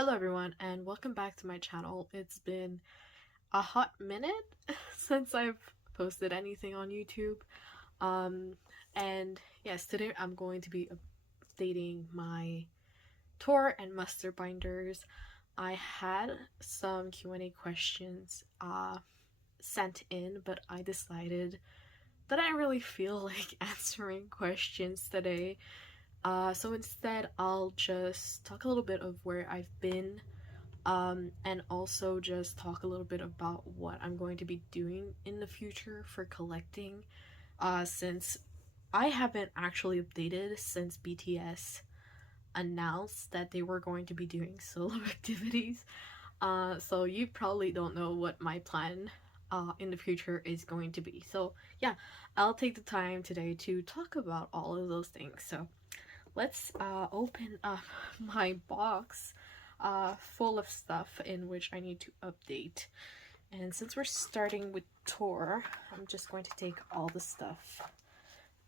Hello everyone and welcome back to my channel. It's been a hot minute since I've posted anything on YouTube. Um and yes, today I'm going to be updating my tour and muster binders. I had some Q&A questions sent in, but I decided that I didn't really feel like answering questions today. So instead I'll just talk a little bit of where I've been, and also just talk a little bit about what I'm going to be doing in the future for collecting, since I haven't actually updated since BTS announced that they were going to be doing solo activities. So you probably don't know what my plan in the future is going to be. So yeah, I'll take the time today to talk about all of those things. So let's open up my box full of stuff in which I need to update. And since we're starting with tour, I'm just going to take all the stuff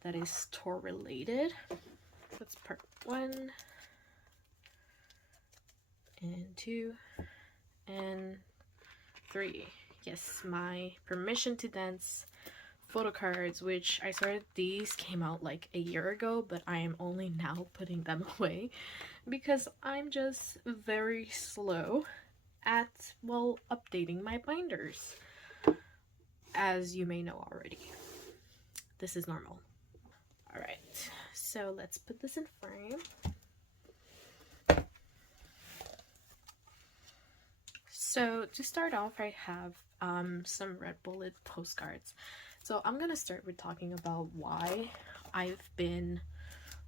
that is tour related. That's part 1 and 2 and 3. Yes, my permission to dance photo cards, which I started, these came out like a year ago, but I am only now putting them away because I'm just very slow at, well, updating my binders, as you may know already. This is normal. Alright, so let's put this in frame. So to start off, I have some red bullet postcards. So I'm gonna start with talking about why I've been,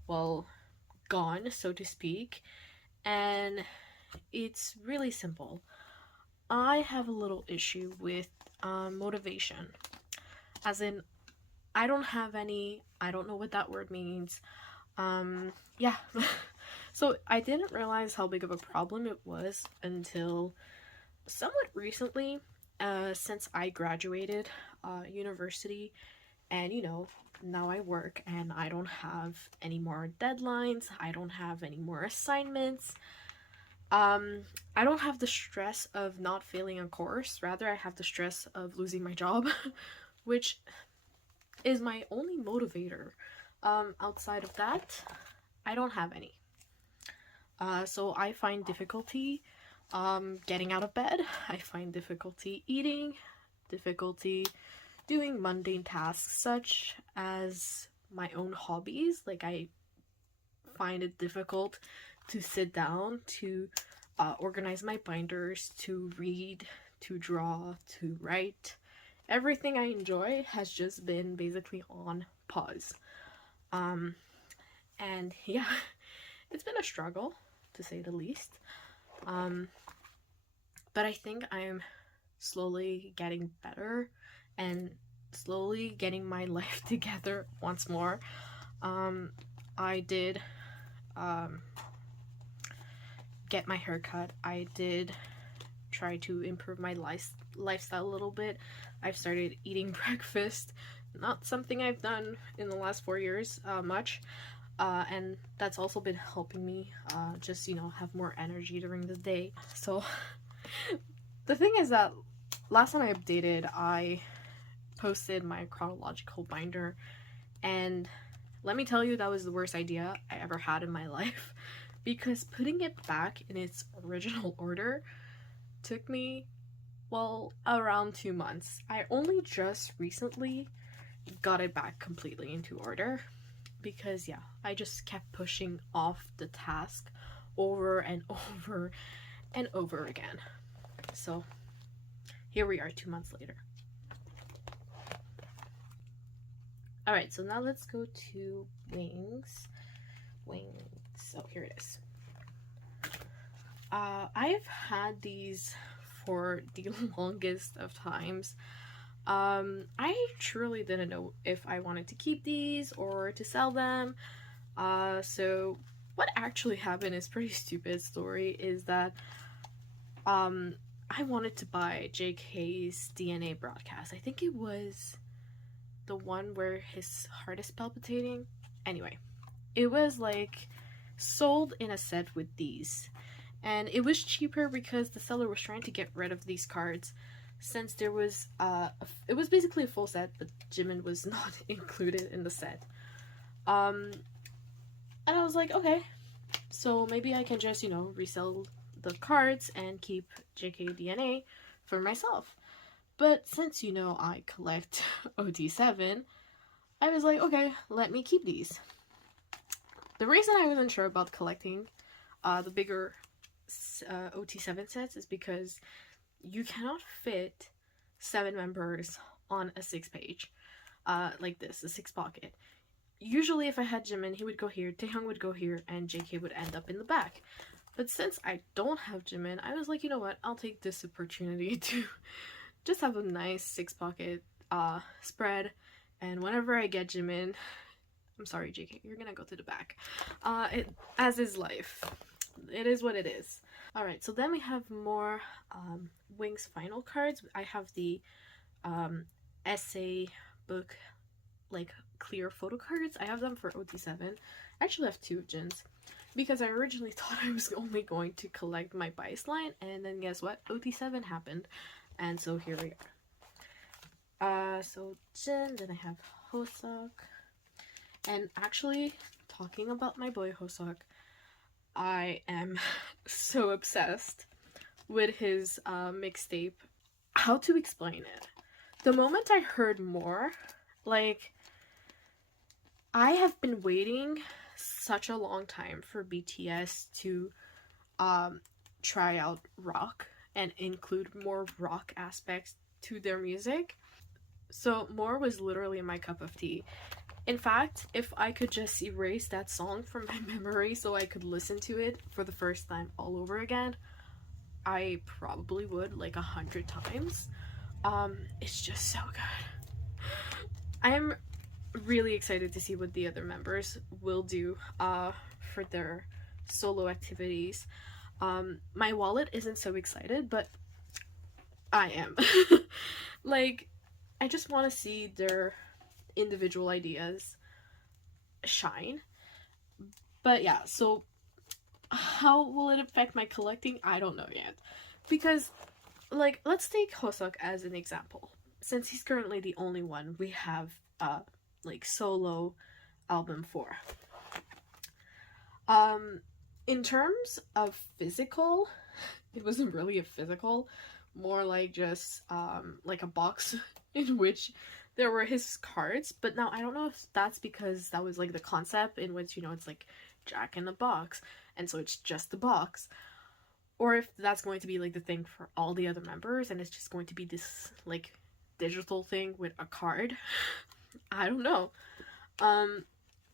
well, gone, so to speak. And it's really simple. I have a little issue with motivation. As in, I don't have any, I don't know what that word means. Yeah. So I didn't realize how big of a problem it was until somewhat recently, since I graduated university, and now I work and I don't have any more deadlines, I don't have any more assignments. I don't have the stress of not failing a course, rather I have the stress of losing my job, which is my only motivator. Outside of that, I don't have any. So I find difficulty getting out of bed, I find difficulty eating, difficulty doing mundane tasks such as my own hobbies. Like, I find it difficult to sit down, to organize my binders, to read, to draw, to write. Everything I enjoy has just been basically on pause. And yeah, it's been a struggle, to say the least. But I think I'm slowly getting better and slowly getting my life together once more. I did get my hair cut. I did try to improve my lifestyle a little bit. I've started eating breakfast, not something I've done in the last 4 years much. And that's also been helping me just, have more energy during the day. So the thing is that last time I updated, I posted my chronological binder, and let me tell you, that was the worst idea I ever had in my life, because putting it back in its original order took me, well, around 2 months. I only just recently got it back completely into order because, yeah, I just kept pushing off the task over and over and over again. So here we are 2 months later. Alright, so now let's go to wings. So here it is. I've had these for the longest of times. I truly didn't know if I wanted to keep these or to sell them. So what actually happened is pretty stupid story, is that I wanted to buy JK's DNA broadcast. I think it was the one where his heart is palpitating. Anyway, it was like sold in a set with these, and it was cheaper because the seller was trying to get rid of these cards, since there was it was basically a full set, but Jimin was not included in the set. And I was like, okay, so maybe I can just, you know, resell the cards and keep JKDNA for myself. But since, you know, I collect OT7, I was like, okay, let me keep these. The reason I wasn't sure about collecting the bigger OT7 sets is because you cannot fit 7 members on a 6-page, like this, a 6-pocket. Usually if I had Jimin, he would go here, Taehyung would go here, and JK would end up in the back. But since I don't have Jimin, I was like, you know what, I'll take this opportunity to just have a nice 6-pocket spread, and whenever I get Jimin, I'm sorry JK, you're gonna go to the back. As is life. It is what it is. Alright, so then we have more Wings final cards. I have the essay book, like, clear photo cards. I have them for OT7. I actually have 2 Jins, because I originally thought I was only going to collect my bias line, and then guess what? OT7 happened, and so here we are. So Jin, then I have Hosok, and actually, talking about my boy Hosok, I am so obsessed with his mixtape. How to explain it? The moment I heard more, like, I have been waiting such a long time for BTS to try out rock and include more rock aspects to their music. So More was literally my cup of tea. In fact, if I could just erase that song from my memory so I could listen to it for the first time all over again, I probably would, like 100 times. It's just so good. I'm really excited to see what the other members will do for their solo activities. My wallet isn't so excited, but I am. Like, I just want to see their individual ideas shine. But yeah, so how will it affect my collecting? I don't know yet. Because, like, let's take Hosok as an example. Since he's currently the only one we have like solo album for. In terms of physical, it wasn't really a physical, more like just like a box in which there were his cards. But now I don't know if that's because that was like the concept, in which, you know, it's like Jack in the Box, and so it's just the box, or if that's going to be like the thing for all the other members and it's just going to be this like digital thing with a card. I don't know.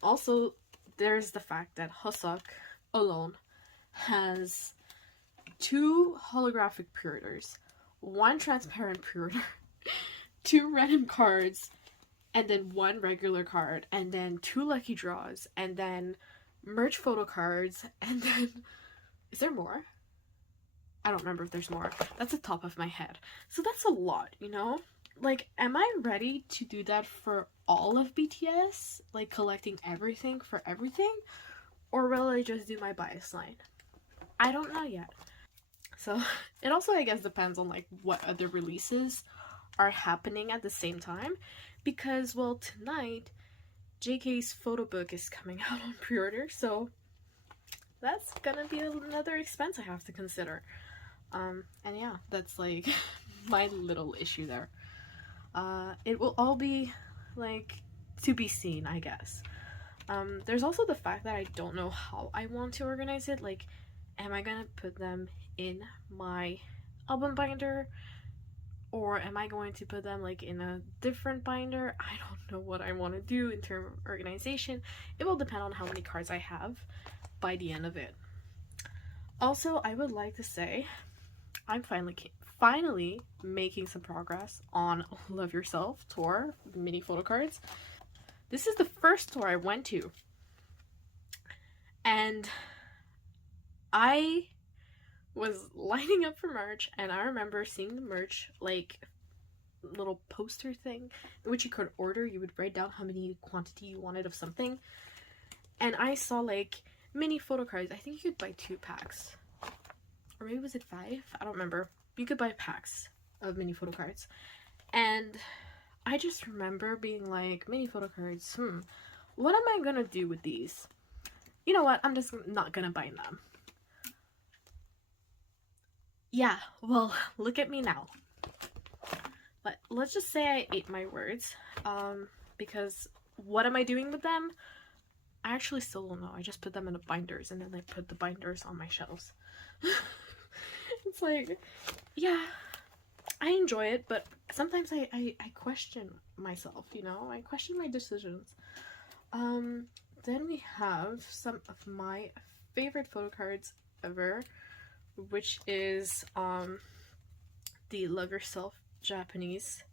Also, there's the fact that Hosok alone has 2 holographic pre-orders, 1 transparent pre-order, 2 random cards, and then 1 regular card, and then 2 lucky draws, and then merch photo cards, and then... Is there more? I don't remember if there's more. That's the top of my head. So that's a lot, you know? Like, am I ready to do that for all of BTS? Like, collecting everything for everything? Or will I just do my bias line? I don't know yet. So, it also, I guess, depends on, like, what other releases are happening at the same time. Because, well, tonight, JK's photo book is coming out on pre-order, so that's gonna be another expense I have to consider. And yeah, that's, like, my little issue there. It will all be, like, to be seen, I guess. There's also the fact that I don't know how I want to organize it. Like, am I gonna put them in my album binder? Or am I going to put them, like, in a different binder? I don't know what I want to do in terms of organization. It will depend on how many cards I have by the end of it. Also, I would like to say I'm finally making some progress on Love Yourself tour mini photo cards. This is the first tour I went to, and I was lining up for merch, and I remember seeing the merch, like, little poster thing in which you could order. You would write down how many quantity you wanted of something, and I saw, like, mini photo cards. I think you could buy 2 packs. or maybe was it 5? I don't remember. You could buy packs of mini photo cards. And I just remember being like, mini photo cards, what am I gonna do with these? You know what? I'm just not gonna buy them. Yeah, well, look at me now. But let's just say I ate my words, because what am I doing with them? I actually still don't know. I just put them in the binders, and then I put the binders on my shelves. It's like, yeah, I enjoy it, but sometimes I question myself, you know? I question my decisions. Then we have some of my favorite photo cards ever, which is the Love Yourself Japanese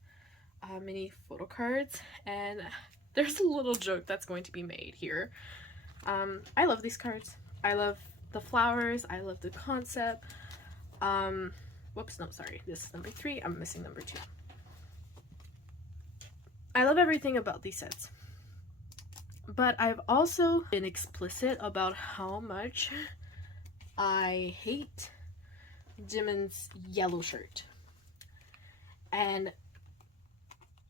mini photo cards. And there's a little joke that's going to be made here. I love these cards. I love the flowers. I love the concept. Whoops, no, sorry. This is number 3. I'm missing number 2. I love everything about these sets. But I've also been explicit about how much I hate Jimin's yellow shirt. And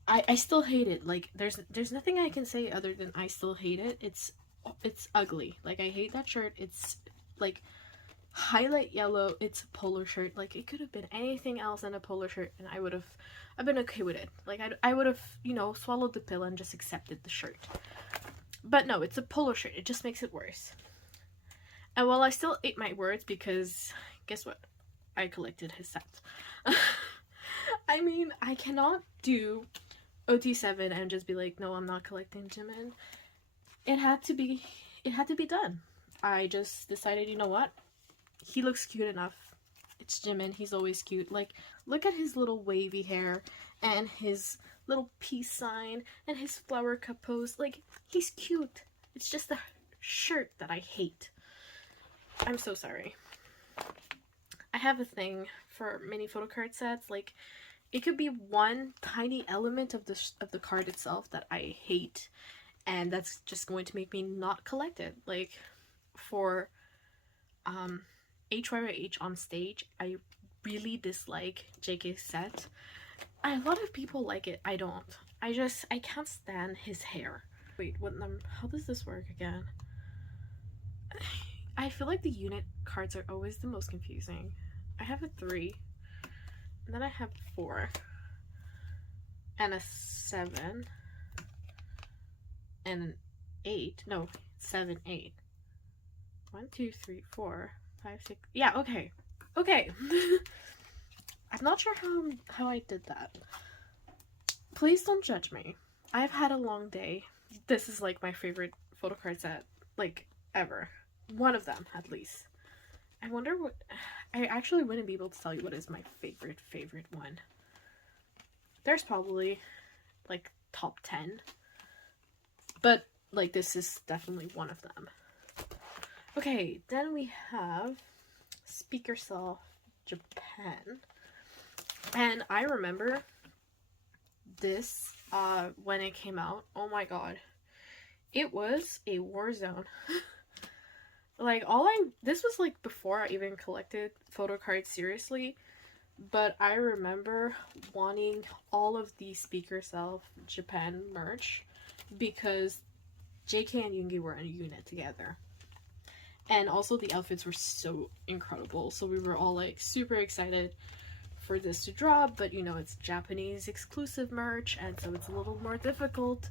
I still hate it. Like, there's nothing I can say other than I still hate it. It's ugly. Like, I hate that shirt. It's like highlight yellow. It's a polo shirt. Like, it could have been anything else than a polo shirt, and I've been okay with it. Like, I would have, you know, swallowed the pill and just accepted the shirt. But no, it's a polo shirt. It just makes it worse. And while I still ate my words, because guess what? I collected his set. I mean, I cannot do OT7 and just be like, no, I'm not collecting Jimin. It had to be done. I just decided, you know what? He looks cute enough. It's Jimin. He's always cute. Like, look at his little wavy hair and his little peace sign and his flower cup pose. Like, he's cute. It's just the shirt that I hate. I'm so sorry. I have a thing for mini photo card sets. Like, it could be one tiny element of the card itself that I hate, and that's just going to make me not collect it. Like, for HYYH on stage, I really dislike JK's set. A lot of people like it. I don't. I can't stand his hair. Wait, how does this work again? I feel like the unit cards are always the most confusing. I have a 3, and then I have 4, and a 7, and an 8. No, 7, 8. 1, 2, 3, 4, 5, 6. Yeah, okay. Okay. I'm not sure how I did that. Please don't judge me. I've had a long day. This is like my favorite photo card set, like, ever. One of them, at least. I wonder what... I actually wouldn't be able to tell you what is my favorite one. There's probably, like, top 10. But, like, this is definitely one of them. Okay, then we have Speak Yourself Japan. And I remember this when it came out. Oh my god. It was a war zone. Like, this was like before I even collected photo cards seriously, but I remember wanting all of the Speak Yourself Japan merch because JK and Yoongi were in a unit together. And also the outfits were so incredible, so we were all like super excited for this to drop, but you know, it's Japanese exclusive merch, and so it's a little more difficult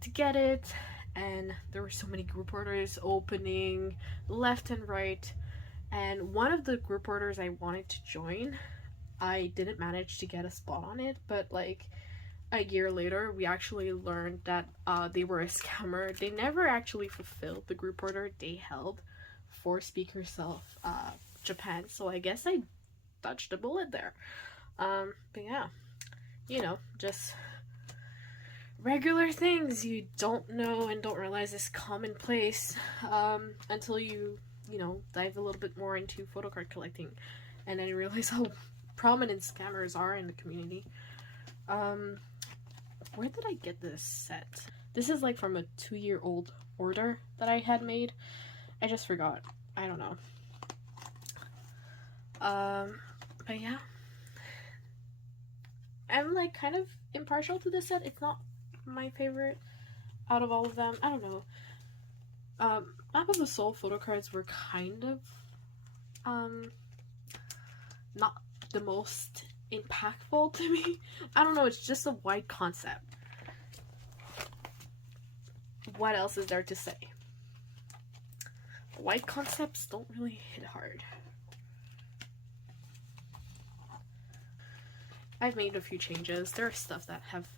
to get it. And there were so many group orders opening left and right, and one of the group orders I wanted to join, I didn't manage to get a spot on it, but like a year later we actually learned that they were a scammer. They never actually fulfilled the group order they held for Speak Yourself Japan, so I guess I dodged a bullet there. But yeah, you know, just regular things you don't know and don't realize is commonplace until you know, dive a little bit more into photo card collecting, and then you realize how prominent scammers are in the community. Where did I get this set? This is like from a 2-year-old order that I had made. I just forgot. I don't know. But yeah, I'm like kind of impartial to this set. It's not my favorite out of all of them. I don't know. Map of the Soul photo cards were kind of not the most impactful to me. I don't know, it's just a wide concept. What else is there to say? Wide concepts don't really hit hard. I've made a few changes. There are stuff that have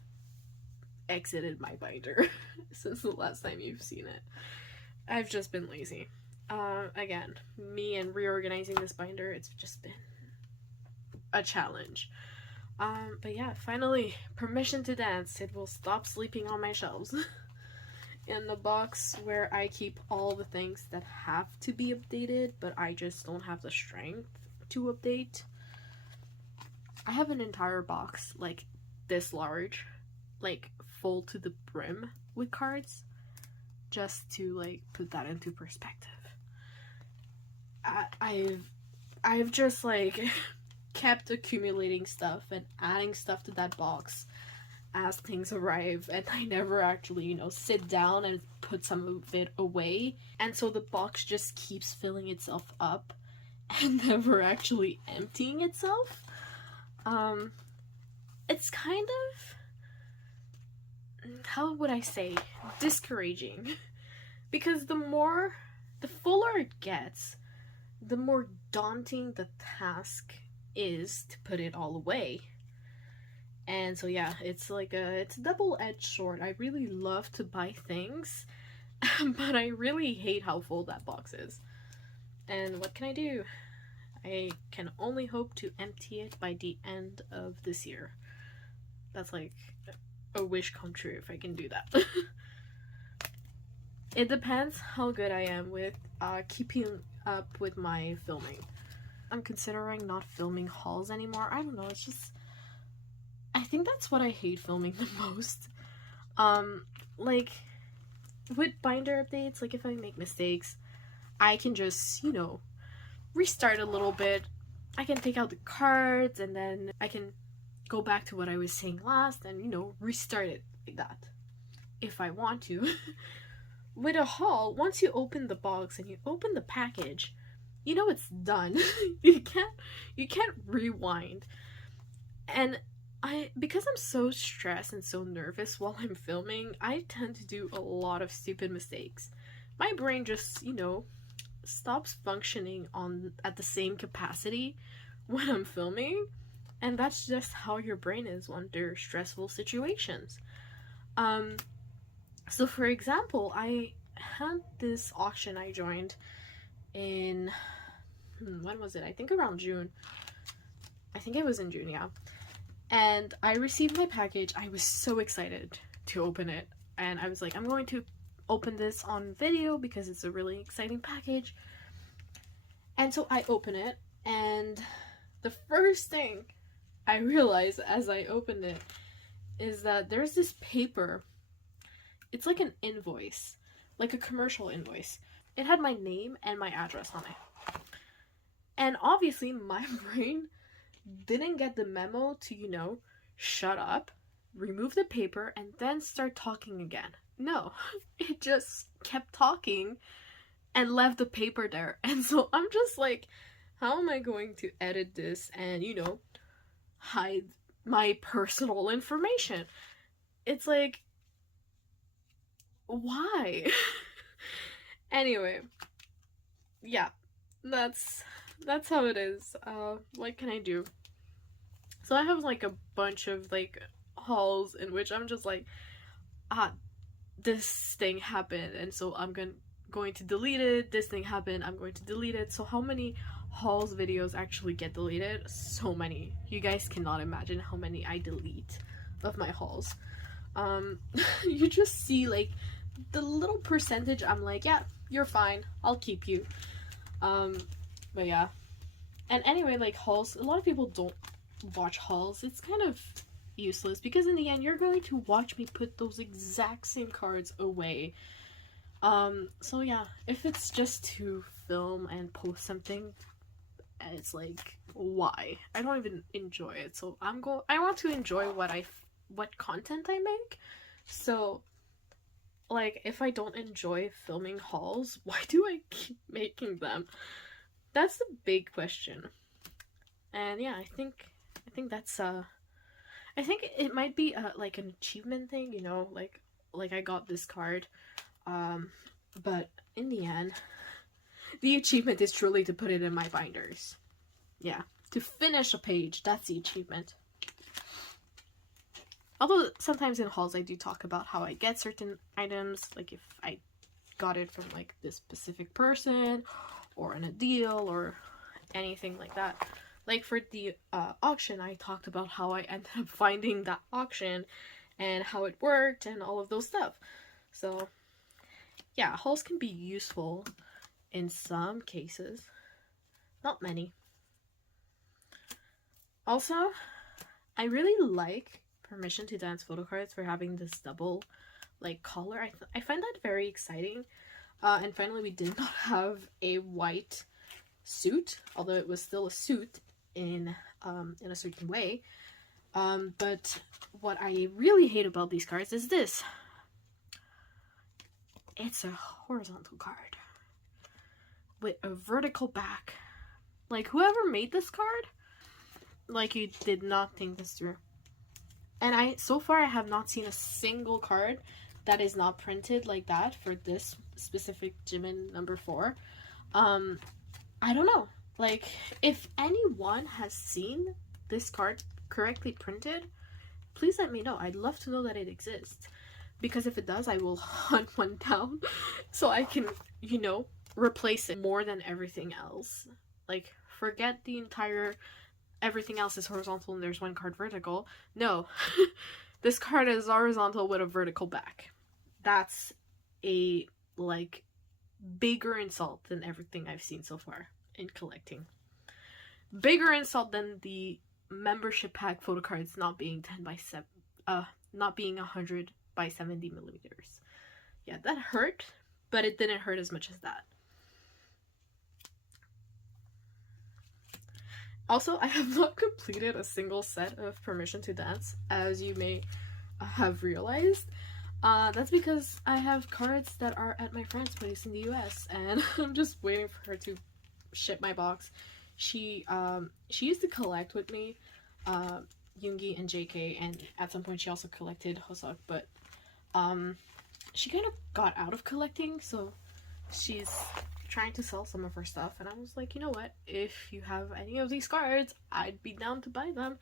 exited my binder since the last time you've seen it. I've just been lazy. Again, me and reorganizing this binder, it's just been a challenge. But yeah, finally, permission to dance. It will stop sleeping on my shelves. In the box where I keep all the things that have to be updated, but I just don't have the strength to update. I have an entire box like this large, like full to the brim with cards, just to like put that into perspective. I've just like kept accumulating stuff and adding stuff to that box as things arrive, and I never actually, you know, sit down and put some of it away, and so the box just keeps filling itself up and never actually emptying itself. It's kind of, how would I say, discouraging, because the fuller it gets, the more daunting the task is to put it all away. And so yeah, it's a double-edged sword. I really love to buy things, but I really hate how full that box is. And what can I do? I can only hope to empty it by the end of this year. That's like a wish come true if I can do that. It depends how good I am with keeping up with my filming. I'm considering not filming hauls anymore. I don't know, it's just, I think that's what I hate filming the most. Like, with binder updates, like if I make mistakes, I can just, you know, restart a little bit. I can take out the cards and then I can go back to what I was saying last and, you know, restart it like that if I want to. With a haul, once you open the box and you open the package, you know it's done. you can't rewind. And because I'm so stressed and so nervous while I'm filming, I tend to do a lot of stupid mistakes. My brain just, you know, stops functioning at the same capacity when I'm filming, and that's just how your brain is under stressful situations. So for example, I had this auction I joined in, when was it? I think around June. I think it was in June, yeah. And I received my package. I was so excited to open it. And I was like, I'm going to open this on video because it's a really exciting package. And so I open it, and the first thing I realized as I opened it is that there's this paper. It's like an invoice, like a commercial invoice. It had my name and my address on it. And obviously my brain didn't get the memo to, you know, shut up, remove the paper, and then start talking again. No, it just kept talking and left the paper there. And so I'm just like, how am I going to edit this and, you know, hide my personal information? It's like, why? Anyway, yeah, that's how it is. What can I do? So I have like a bunch of like hauls in which I'm just like, this thing happened, and so I'm going to delete it. This thing happened, I'm going to delete it. So how many hauls videos actually get deleted? So many. You guys cannot imagine how many I delete of my hauls. You just see like the little percentage. I'm like, yeah, you're fine, I'll keep you. But yeah. And anyway, like hauls, a lot of people don't watch hauls. It's kind of useless because in the end you're going to watch me put those exact same cards away. So yeah, if it's just to film and post something and it's like, why? I don't even enjoy it. So I want to enjoy what content I make. So like, if I don't enjoy filming hauls, why do I keep making them? That's the big question. And yeah, I think that's I think it might be like an achievement thing, you know, like I got this card, but in the end, the achievement is truly to put it in my binders. Yeah, to finish a page, that's the achievement. Although sometimes in hauls I do talk about how I get certain items, like if I got it from like this specific person, or in a deal, or anything like that. Like for the auction, I talked about how I ended up finding that auction and how it worked and all of those stuff. So yeah, hauls can be useful in some cases, not many. Also, I really like Permission to Dance photo cards for having this double like collar. I find that very exciting. And finally, we did not have a white suit, although it was still a suit in a certain way. But what I really hate about these cards is this. It's a horizontal card with a vertical back. Like, whoever made this card, like, you did not think this through. And so far I have not seen a single card that is not printed like that for this specific Jimin number 4. I don't know. Like, if anyone has seen this card correctly printed, please let me know. I'd love to know that it exists. Because if it does, I will hunt one down so I can, you know, replace it more than everything else. Like, forget the entire everything else is horizontal and there's one card vertical. No. This card is horizontal with a vertical back. That's a, like, bigger insult than everything I've seen so far in collecting. Bigger insult than the membership pack photo cards not being 100 by 70 millimeters. Yeah, that hurt, but it didn't hurt as much as that. Also, I have not completed a single set of Permission to Dance, as you may have realized. That's because I have cards that are at my friend's place in the US, and I'm just waiting for her to ship my box. She used to collect with me, Yoongi and JK, and at some point she also collected Hoseok, but she kind of got out of collecting, so she's trying to sell some of her stuff, and I was like, you know what, if you have any of these cards, I'd be down to buy them.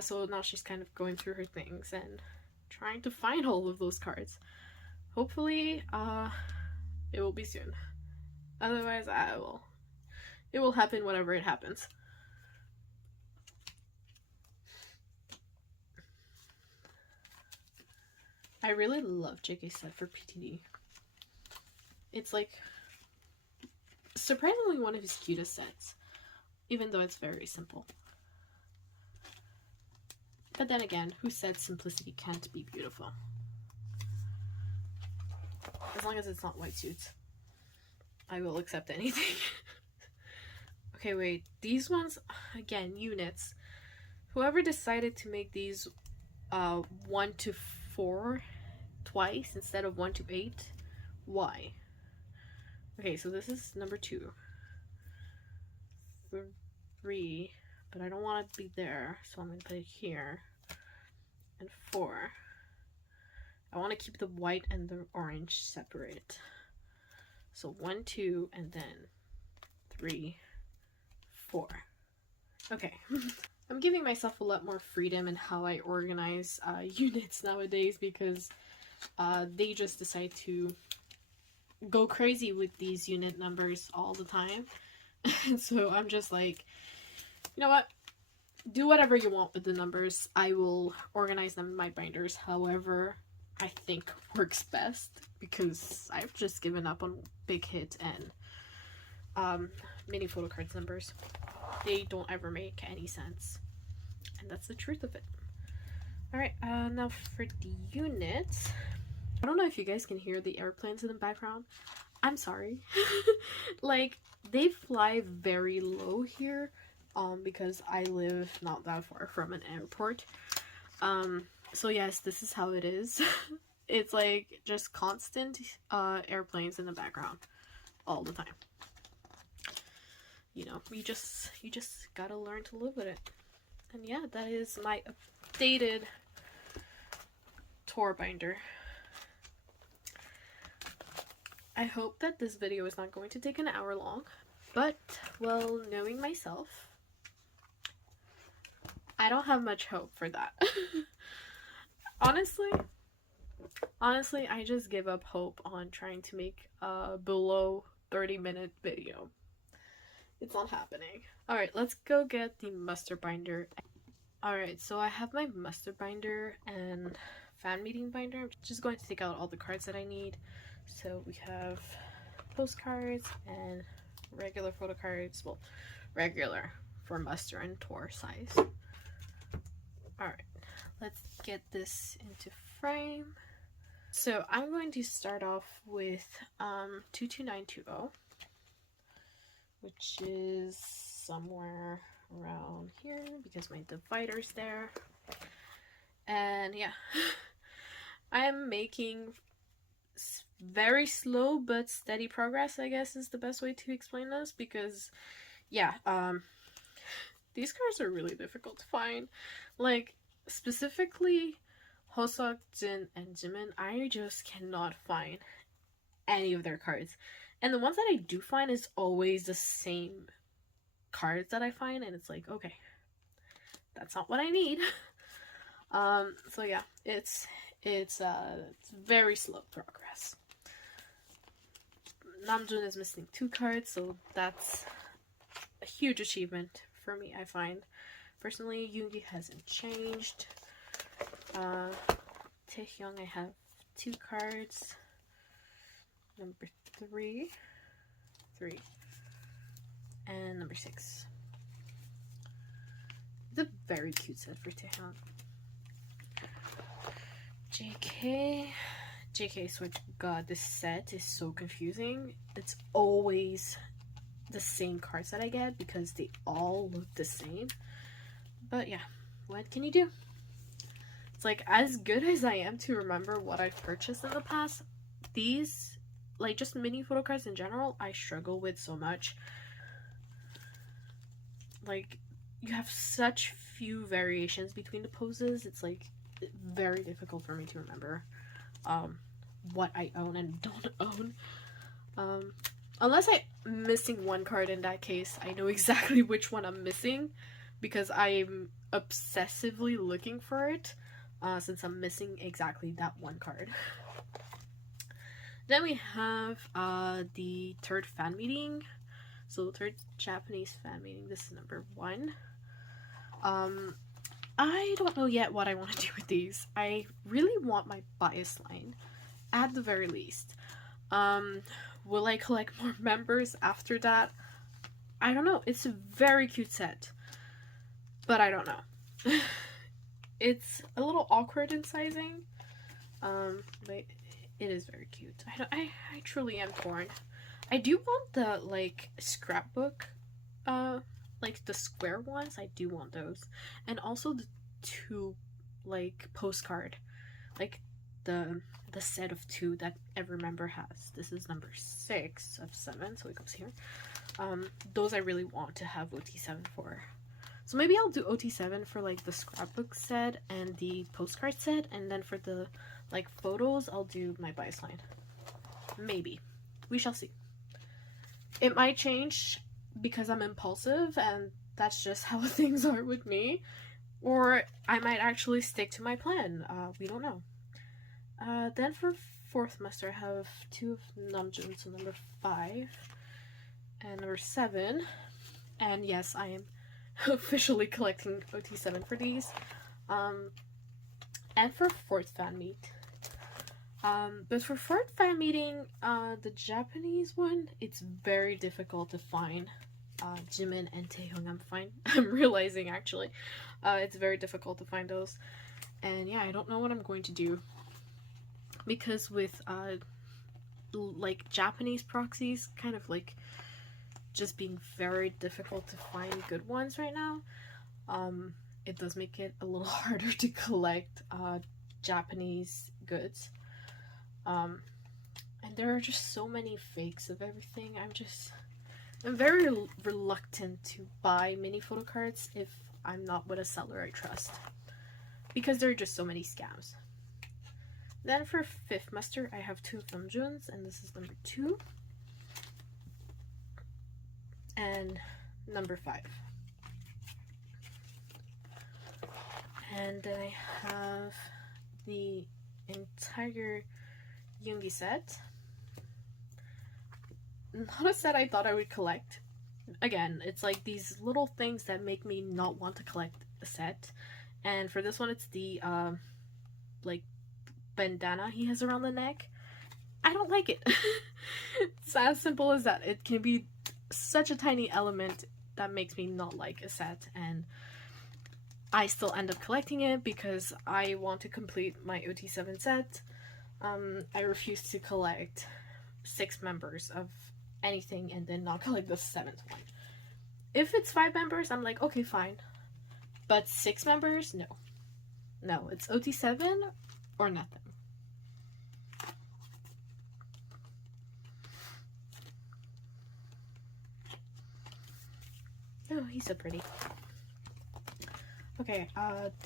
So now she's kind of going through her things and trying to find all of those cards. Hopefully it will be soon, otherwise it will happen whenever it happens. I really love JK's set for PTD. It's like surprisingly one of his cutest sets, even though it's very simple. But then again, who said simplicity can't be beautiful? As long as it's not white suits, I will accept anything. Okay, wait, these ones, again, units. Whoever decided to make these 1 to 4 twice instead of 1 to 8, why? Okay, so this is number 2. 3, but I don't want it to be there, so I'm going to put it here. And 4. I want to keep the white and the orange separate. So 1, 2, and then 3, 4. Okay. I'm giving myself a lot more freedom in how I organize units nowadays, because they just decide to go crazy with these unit numbers all the time. And so I'm just like, you know what? Do whatever you want with the numbers. I will organize them in my binders however I think works best, because I've just given up on Big Hit and mini photo cards numbers. They don't ever make any sense. And that's the truth of it. Alright, now for the units. I don't know if you guys can hear the airplanes in the background. I'm sorry. Like, they fly very low here, because I live not that far from an airport. So yes, this is how it is. It's like just constant airplanes in the background all the time. You know, you just gotta learn to live with it. And yeah, that is my updated tour binder. I hope that this video is not going to take an hour long, but, well, knowing myself, I don't have much hope for that. Honestly, I just give up hope on trying to make a below 30-minute video. It's not happening. Alright, let's go get the mustard binder. Alright, so I have my mustard binder and Fanmeeting binder. I'm just going to take out all the cards that I need. So we have postcards and regular photo cards. Well, regular for mustard and tour size. Alright, let's get this into frame. So I'm going to start off with 22920, which is somewhere around here because my divider's there. And yeah, I am making very slow but steady progress, I guess is the best way to explain this, because yeah, these cards are really difficult to find. Like, specifically Hoseok, Jin, and Jimin, I just cannot find any of their cards. And the ones that I do find is always the same cards that I find, and it's like, okay, that's not what I need. So yeah, it's very slow progress. Namjoon is missing 2 cards, so that's a huge achievement for me, I find. Personally, Yoongi hasn't changed. Taehyung, I have 2 cards. Number 3, and number 6. It's a very cute set for Taehyung. JK, swear to God, this set is so confusing. It's always the same cards that I get because they all look the same. But yeah, what can you do? It's like, as good as I am to remember what I've purchased in the past, these, like, just mini photo cards in general, I struggle with so much. Like, you have such few variations between the poses, it's like very difficult for me to remember what I own and don't own. Unless I'm missing one card, in that case I know exactly which one I'm missing because I'm obsessively looking for it, since I'm missing exactly that one card. Then we have the third fan meeting. So the third Japanese fan meeting. This is number 1. I don't know yet what I want to do with these. I really want my bias line, at the very least. Will I collect more members after that? I don't know. It's a very cute set, but I don't know. It's a little awkward in sizing, but it is very cute. I truly am torn. I do want the, like, scrapbook, like the square ones. I do want those, and also the 2, like, postcard, like the set of 2 that every member has. This is number 6 of 7, so it goes here. Those I really want to have OT7 for. So maybe I'll do OT7 for, like, the scrapbook set and the postcard set, and then for the, like, photos, I'll do my bias line. Maybe. We shall see. It might change because I'm impulsive, and that's just how things are with me. Or I might actually stick to my plan. We don't know. Then for 4th muster, I have 2 of Namjoon, so number 5 and number 7. And yes, I am officially collecting OT7 for these. And for 4th fan meet. But for 4th fan meeting, the Japanese one, it's very difficult to find. Jimin and Taehyung, I'm realizing, actually. It's very difficult to find those. And yeah, I don't know what I'm going to do. Because with, like, Japanese proxies, kind of, like, just being very difficult to find good ones right now, it does make it a little harder to collect Japanese goods. And there are just so many fakes of everything. I'm very reluctant to buy mini photo cards if I'm not with a seller I trust, because there are just so many scams. Then for Fifth Master, I have two of Namjoons, and this is number 2 and number 5. And then I have the entire Yoongi set. Not a set I thought I would collect. Again, it's like these little things that make me not want to collect a set. And for this one, it's the like bandana he has around the neck. I don't like it. It's as simple as that. It can be such a tiny element that makes me not like a set, and I still end up collecting it because I want to complete my OT7 set. I refuse to collect 6 members of anything and then not collect the 7th one. If it's 5 members, I'm like, okay, fine. But 6 members, no. No, it's OT7 or nothing. Oh, he's so pretty. Okay,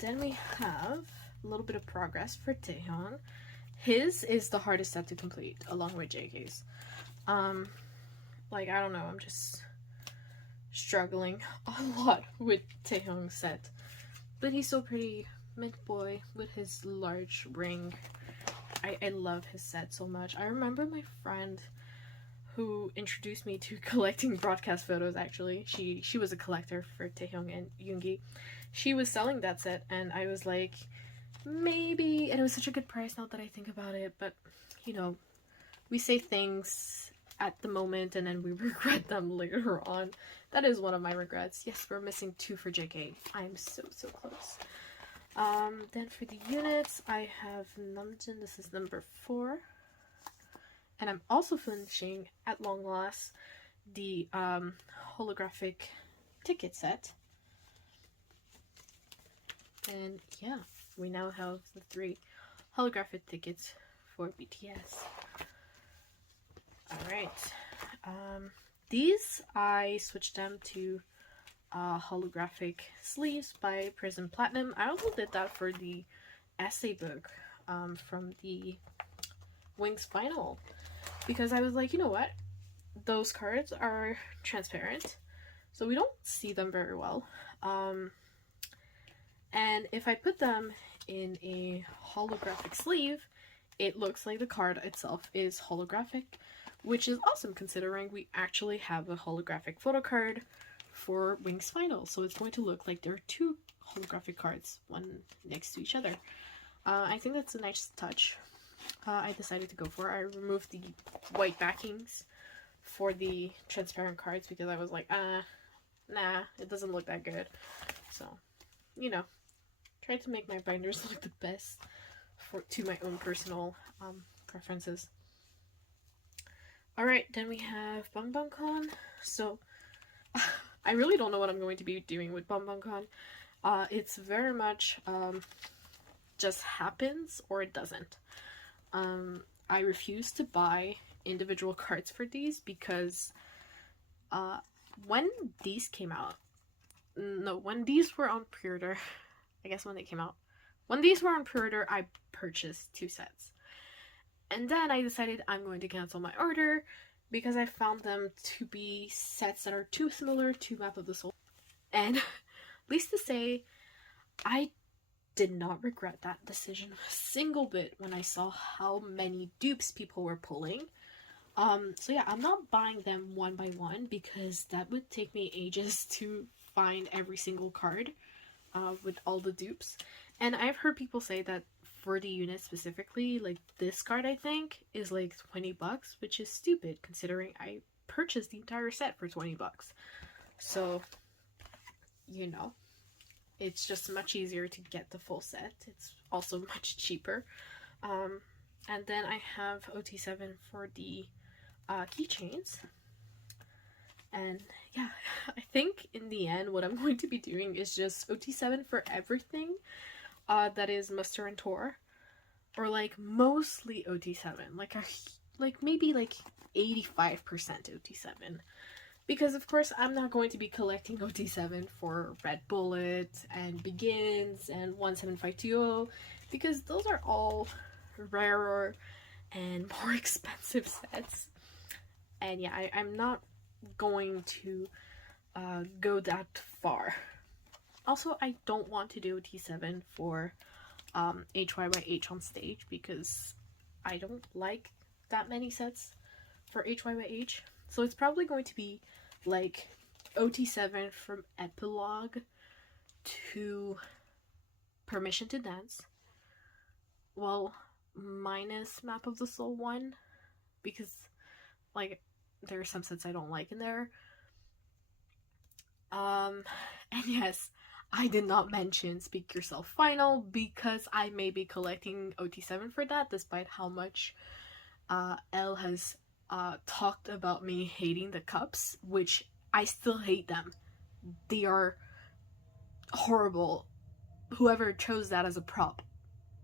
then we have a little bit of progress for Taehyung. His is the hardest set to complete, along with JK's. Like, I don't know, I'm just struggling a lot with Taehyung's set. But he's so pretty, mint boy, with his large ring. I love his set so much. I remember my friend who introduced me to collecting broadcast photos, actually. She was a collector for Taehyung and Yoongi. She was selling that set, and I was like, maybe, and it was such a good price now that I think about it, but, you know, we say things at the moment and then we regret them later on. That is one of my regrets. Yes, we're missing 2 for JK. I'm so close. Then for the units, I have Namjoon. This is number 4. And I'm also finishing, at long last, the holographic ticket set. And yeah, we now have the 3 holographic tickets for BTS. Alright. These, I switched them to holographic sleeves by Prism Platinum. I also did that for the essay book from the Wings Final, because I was like, you know what? Those cards are transparent, so we don't see them very well. And if I put them in a holographic sleeve, it looks like the card itself is holographic, which is awesome considering we actually have a holographic photo card for Wings Final. So it's going to look like there are 2 holographic cards, one next to each other. I think that's a nice touch. I decided to go for it. I removed the white backings for the transparent cards because I was like, nah, it doesn't look that good. So, you know, try to make my binders look the best to my own personal preferences. Alright, then we have BangBangCon. So, I really don't know what I'm going to be doing with BangBangCon. It's very much just happens or it doesn't. I refuse to buy individual cards for these because when these came out, when these were on pre-order, I guess when they came out, when these were on pre-order, I purchased 2 sets. And then I decided I'm going to cancel my order because I found them to be sets that are too similar to Map of the Soul. And least to say, I did not regret that decision a single bit when I saw how many dupes people were pulling. So yeah, I'm not buying them one by one because that would take me ages to find every single card with all the dupes. And I've heard people say that for the unit specifically, like this card I think is like $20, which is stupid considering I purchased the entire set for $20. So, you know, it's just much easier to get the full set. It's also much cheaper. And then I have OT7 for the keychains. And yeah, I think in the end what I'm going to be doing is just OT7 for everything that is muster and tour, or like mostly OT7, like maybe like 85% OT7, because of course I'm not going to be collecting OT7 for Red Bullet and Begins and 17520, because those are all rarer and more expensive sets. And yeah, I'm not going to go that far. Also, I don't want to do OT7 for HYYH on stage, because I don't like that many sets for HYYH. So it's probably going to be like OT7 from Epilogue to Permission to Dance. Well, minus Map of the Soul 1, because like there are some sets I don't like in there. And yes, I did not mention Speak Yourself Final, because I may be collecting OT7 for that, despite how much Elle has talked about me hating the cups, which I still hate them. They are horrible. Whoever chose that as a prop,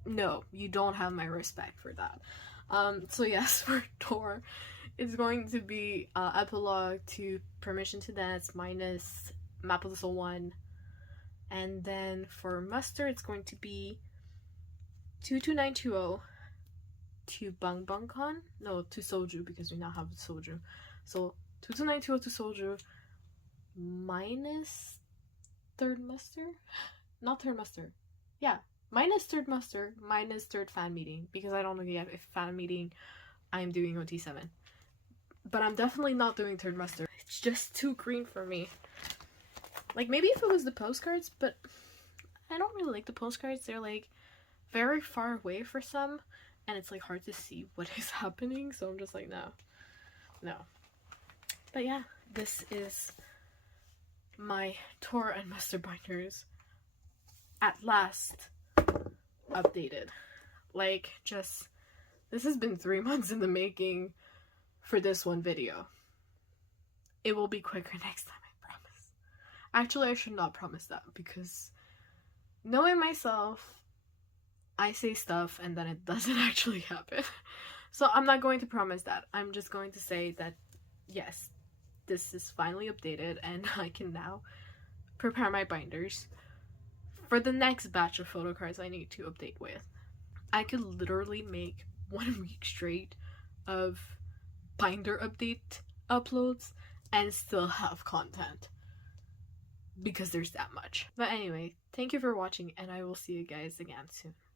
no, you don't have my respect for that. So yes, for tour, it's going to be Epilogue to Permission to Dance minus Map of the Soul 1. And then for muster, it's going to be 22920 to Bang Bang Con. No, to Soju, because we now have Soju. So 22920 to Soju minus third muster? Not third muster. Yeah, minus third muster, minus third fan meeting, because I don't know yet if fan meeting I'm doing OT7. But I'm definitely not doing third muster. It's just too green for me. Like, maybe if it was the postcards, but I don't really like the postcards. They're like very far away for some, and it's like hard to see what is happening, so I'm just like, no. But yeah, this is my tour and muster binders at last updated. Like, just, this has been 3 months in the making for this one video. It will be quicker next time, I promise. Actually, I should not promise that, because knowing myself, I say stuff and then it doesn't actually happen. So I'm not going to promise that. I'm just going to say that yes, this is finally updated and I can now prepare my binders for the next batch of photo cards I need to update with. I could literally make 1 week straight of binder update uploads and still have content, because there's that much. But anyway, thank you for watching, and I will see you guys again soon.